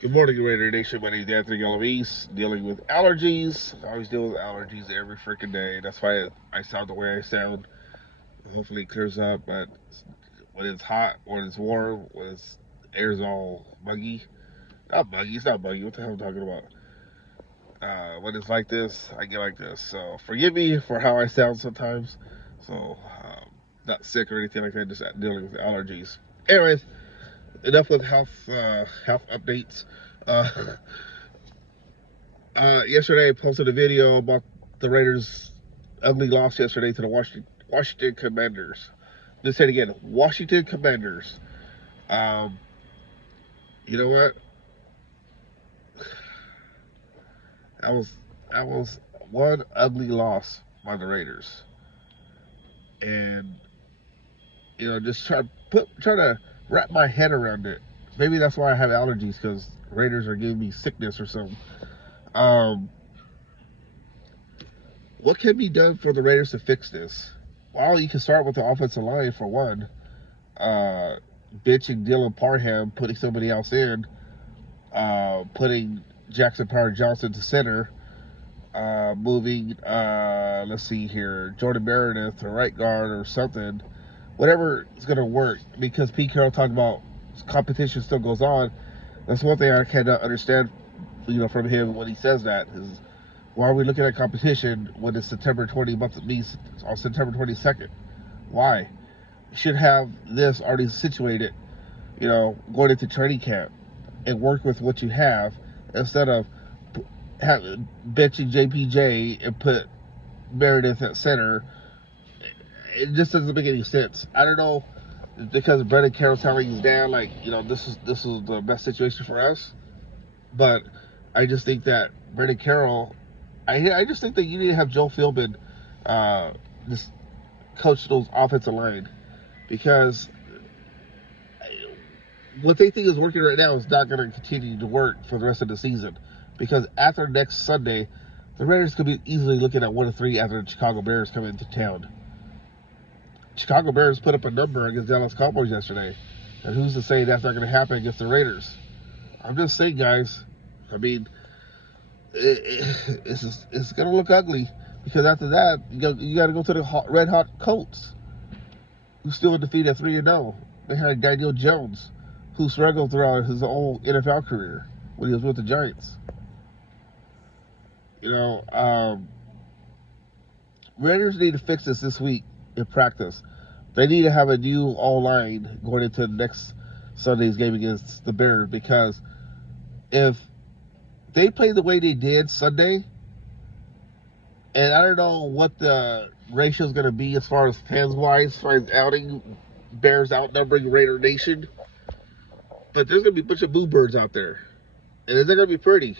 Good morning, Raider Nation. My name is Anthony Galavis, dealing with allergies. I always deal with allergies every freaking day. That's why I sound the way I sound. Hopefully it clears up, but when it's hot, when it's warm, when it's air's all muggy. Not muggy, it's not muggy. What the hell am I talking about? When it's like this, I get like this. So forgive me for how I sound sometimes. So, not sick or anything like that, just dealing with allergies. Anyways, enough with health updates. Uh, Yesterday I posted a video about the Raiders' ugly loss yesterday to the Washington Commanders. Let's say it again, Washington Commanders. Um, you know what? That was one ugly loss by the Raiders, and just try to wrap my head around it. Maybe that's why I have allergies because Raiders are giving me sickness or something. Um, what can be done for the Raiders to fix this? Well, you can start with the offensive line for one. uh, Bitching Dylan Parham, putting somebody else in, putting Jackson Power Johnson to center, moving, let's see here, Jordan Meredith to right guard or something. Whatever is going to work, because Pete Carroll talked about competition still goes on. That's one thing I cannot understand, from him when he says that. Is why are we looking at competition when it's September 20 month of me on September 22nd? Why? You should have this already situated, going into training camp and work with what you have instead of benching JPJ and put Meredith at center. It just doesn't make any sense. I don't know, because Brendan Carroll's telling he's down, like, this is the best situation for us. But I just think that Brendan Carroll, I just think that you need to have Joe Philbin, uh, just coach those offensive line, because what they think is working right now is not going to continue to work for the rest of the season. Because after next Sunday, the Raiders could be easily looking at 1-3 after the Chicago Bears come into town. Chicago Bears put up a number against Dallas Cowboys yesterday, and who's to say that's not going to happen against the Raiders? I'm just saying, guys. I mean, it's going to look ugly, because after that, you got to go to the red hot Colts, who's still undefeated at 3-0. They had Daniel Jones, who struggled throughout his whole NFL career when he was with the Giants. You know, Raiders need to fix this week in practice. They need to have a new all line going into next Sunday's game against the Bears, because if they play the way they did Sunday, and I don't know what the ratio is going to be as far as fans wise, as far as Bears outnumbering Raider Nation, but there's going to be a bunch of boo birds out there, and they're going to be pretty,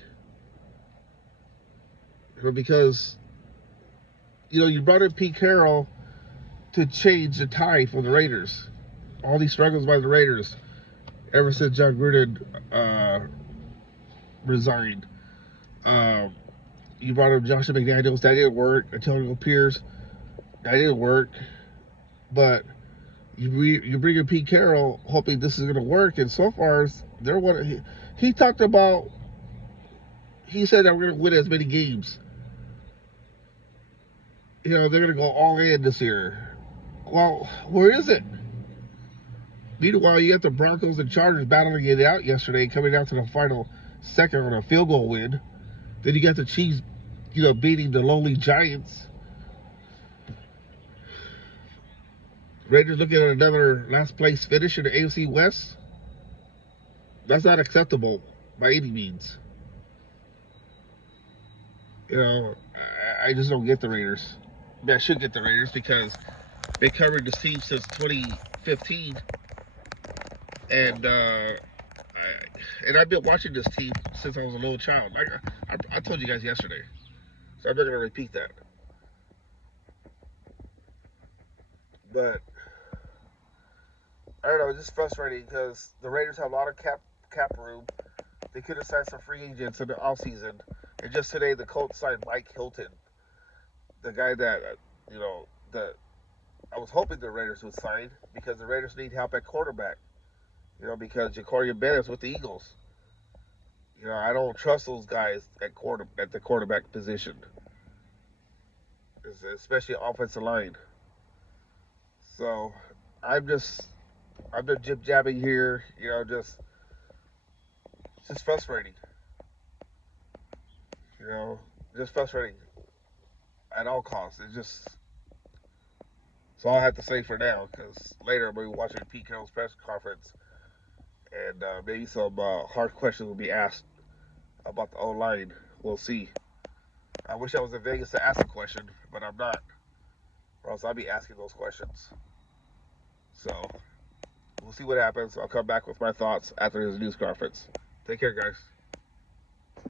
because you brought in Pete Carroll to change the tide for the Raiders. All these struggles by the Raiders ever since John Gruden resigned. Um, you brought in Josh McDaniels, that didn't work. Antonio Pierce, that didn't work. But you bring in Pete Carroll, hoping this is going to work, and so far they're what he talked about. He said that we're going to win as many games. They're going to go all in this year. Well, where is it? Meanwhile, you got the Broncos and Chargers battling it out yesterday, coming down to the final second on a field goal win. Then you got the Chiefs, beating the lowly Giants. Raiders looking at another last place finish in the AFC West. That's not acceptable by any means. I just don't get the Raiders. I mean, I should get the Raiders because they covered the team since 2015, and I've been watching this team since I was a little child. I told you guys yesterday, so I'm not gonna repeat that. But I don't know, it's just frustrating because the Raiders have a lot of cap room. They could have signed some free agents in the offseason. And just today, the Colts signed Mike Hilton, the guy that that I was hoping the Raiders would sign, because the Raiders need help at quarterback. Because Jacory Bennett's with the Eagles. I don't trust those guys at the quarterback position, especially offensive line. So I'm just I'm just jib jabbing here. Just frustrating. You know, just frustrating at all costs. It's all I have to say for now because later I'm going to be watching Pete Carroll's press conference and maybe some hard questions will be asked about the O line. We'll see. I wish I was in Vegas to ask a question, but I'm not, or else I'll be asking those questions. So we'll see what happens. I'll come back with my thoughts after his news conference. Take care, guys.